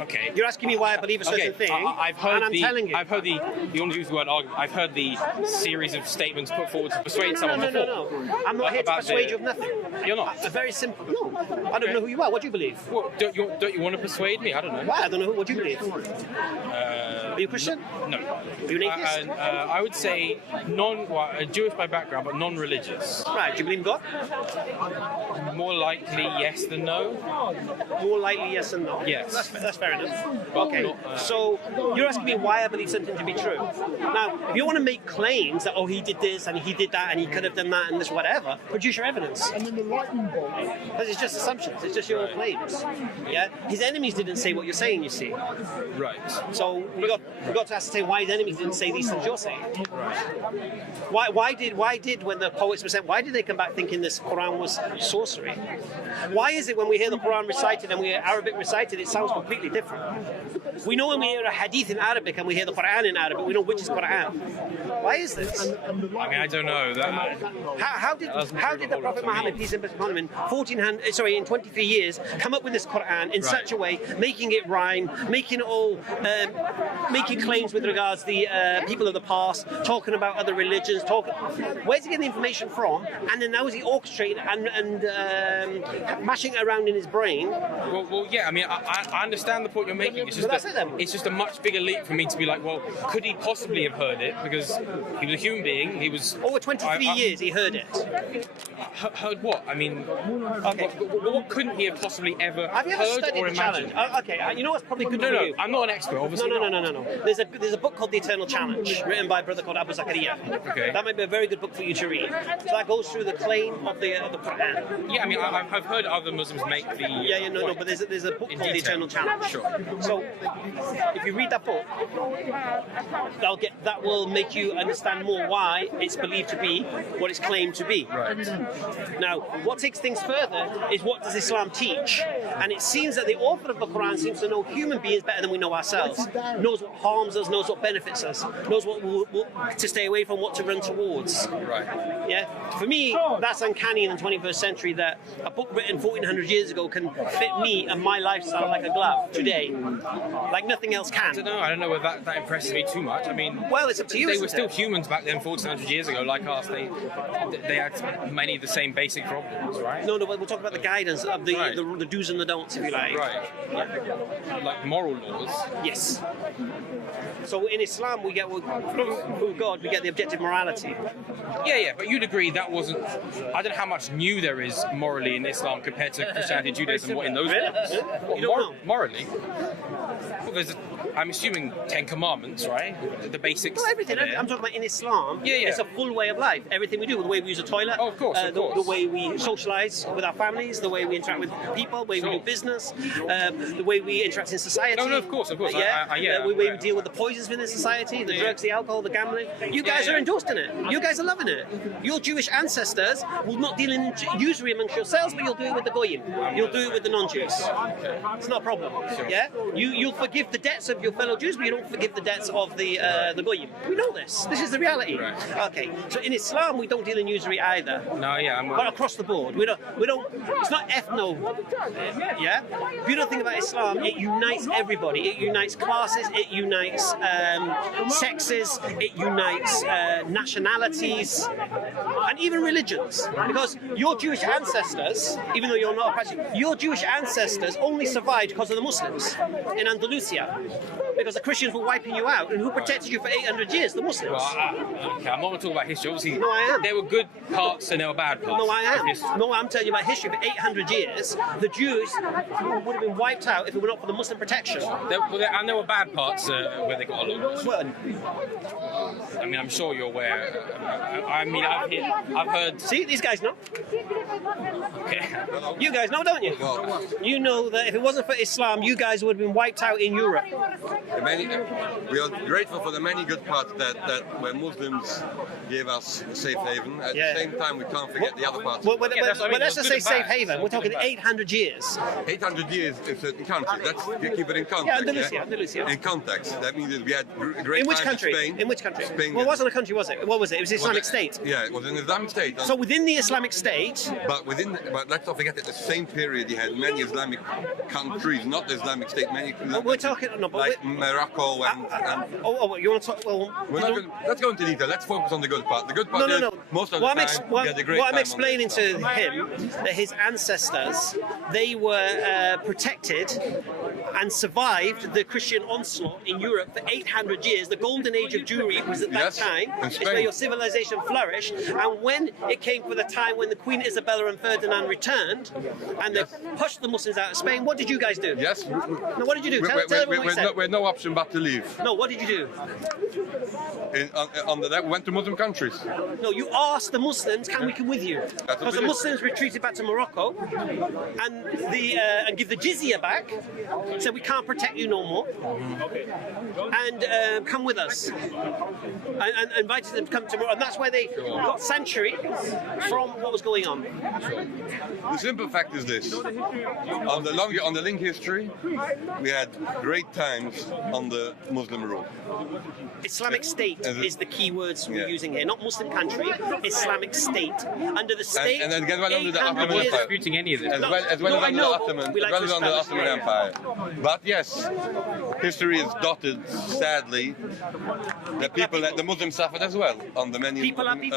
Okay. You're asking me why I believe a certain thing, I've heard and I'm telling you. I've heard the. You want to use the word argument? I've heard the series of statements put forward to persuade someone before. No. I'm not here to persuade you of nothing. You're not. Very simple. No, I don't know who you are. What do you believe? Well, don't you want to persuade me? I don't know. Why? I don't know. What do you believe? Are you Christian? No. Are you an atheist? I would say Jewish by background, but non-religious. Right. Do you believe in God? More likely yes than no. More likely yes than no. Yes. That's fair enough. Okay. So you're asking me why I believe something to be true. Now, if you want to make claims that he did this and he did that and he could have done that and this whatever, produce your evidence. Because it's just assumptions. It's just your claims. Yeah. His enemies didn't say what you're saying. You see. Right. So we got to ascertain why his enemies didn't say these things you're saying. Right. Why did when the poets were saying, why did they come back thinking this Quran was sorcery? Why is it when we hear the Quran recited and we hear Arabic recited, it sounds completely different? We know when we hear a hadith in Arabic and we hear the Quran in Arabic, we know which is Quran. Why is this? I mean, I don't know. How did the Prophet Muhammad, peace and peace upon him, in 23 years, come up with this Quran in such a way, making it rhyme, making it all, making claims with regards to the people of the past, talking about other religions, where's he getting the information from? And then now is he orchestrating and mashing it around in his brain? Well, yeah. I mean, I understand the point you're making. It's just a much bigger leap for me to be like, well, could he possibly have heard it? Because he was a human being. He was over 23 years. He heard it. Heard what? I mean, what couldn't he have possibly ever heard or imagined? Okay, you know what's probably good for you? I'm not an expert, obviously. No. There's a book called The Eternal Challenge, written by a brother called Abu Zakaria. Okay. That might be a very good book for you to read. So that goes through the claim of the Quran. Yeah, I mean, I've heard other Muslims make the. But there's a book called The Eternal Challenge. Sure. So if you read that book, that will make you understand more why it's believed to be what it's claimed to be. Right. Now, what takes things further is what does Islam teach? And it seems that the author of the Quran seems to know human beings better than we know ourselves. Knows what harms us, knows what benefits us, knows what to stay away from, what to run towards. Right. Yeah. For me, that's uncanny in the 21st century that a book written 1400 years ago can fit me and my lifestyle like a glove today, like nothing else can. I don't know whether that impresses me too much. I mean, well, it's up to you. They were still humans back then, 1400 years ago, like us. They had many of the same basic problems, right? No, we'll talk about the guidance of the do's and the don'ts, if you like. Right. Yeah. Like moral laws. Yes. So in Islam, we get through God, we get the objective morality. Yeah, but you'd agree that wasn't. I don't know how much new there is morally in Islam compared to Christianity and Judaism. What in those? You don't know. Morally. Well, I'm assuming 10 Commandments, right? The basics. No, everything. I'm talking about in Islam. Yeah. It's a full way of life. Everything we do, the way we use a toilet. Oh, of course. The way we socialise with our families, the way we interact with people, the way we do business, the way we interact in society. No, of course. Yeah. The way we deal with the poisons within society, the drugs, the alcohol, the gambling. You guys are endorsing it. You guys are loving it. Your Jewish ancestors will not deal in usury amongst yourselves, but you'll do it with the goyim. You'll do it with the non-Jews. It's not a problem. Sure. Yeah. You'll forgive the debts of your fellow Jews, but you don't forgive the debts of the goyim. We know this. This is the reality. Right. Okay. So in Islam, we don't deal in usury either. No, yeah. But across the board, we don't. It's not ethno. Yeah. Beautiful thing about Islam, it unites everybody. It unites classes. It unites sexes. It unites nationalities, and even religions. Because your Jewish ancestors, even though you're not a practicing, your Jewish ancestors only survived because of the Muslims in Andalusia. Because the Christians were wiping you out, and who protected you for 800 years? The Muslims. Well, okay, I'm not going to talk about history. Obviously, no, I am. There were good parts and there were bad parts. No, I am. No, I'm telling you about history. For 800 years, the Jews would have been wiped out if it were not for the Muslim protection. And there were bad parts where they got along. Well, I mean, I'm sure you're aware. I mean, I've heard. See, these guys know. Okay. You guys know, don't you? You know that if it wasn't for Islam, you guys would have been wiped out in Europe. We are grateful for the many good parts that where Muslims gave us a safe haven. At the same time, we can't forget the other parts. Well, let's just say safe favour. We're talking 800 years. 800 years in certain countries. Let's keep it in context. Yeah, Andalus, yeah. In context. That means that we had great In which times country? Spain. In which country? Spain. Well, it wasn't a country, was it? What was it? It was the Islamic State. Yeah, it was an Islamic State. So within the Islamic State... But let's not forget that the same period you had many Islamic countries, not the Islamic State, many... We're talking... No, but like Morocco and... you want to talk... Well, let's go into detail. Let's focus on the good part. The good part is most of the time we had a great time. What I'm explaining to him, that his ancestors, they were protected and survived the Christian onslaught in Europe for 800 years. The golden age of Jewry was at that time. It's where your civilization flourished. And when it came for the time when the Queen Isabella and Ferdinand returned and they pushed the Muslims out of Spain, what did you guys do? Yes. No, what did you do? Tell everyone what you said. We had no option but to leave. No, what did you do? We went to Muslim countries. No, you asked the Muslims, can we come with you? Because the Muslims retreated back to Morocco and give the Jizya back, said we can't protect you no more, and come with us. And invited them to come to Morocco, and that's where they got sanctuary from what was going on. The simple fact is this: on the link history, we had great times under Muslim rule. Islamic State is the key words we're using here, not Muslim country. Islamic State under the state. And again, well under the Ottoman I'm not Empire. disputing any of this. As well as under the Ottoman Empire. But yes, history is dotted, sadly, that the Muslims suffered as well on the many. People are people.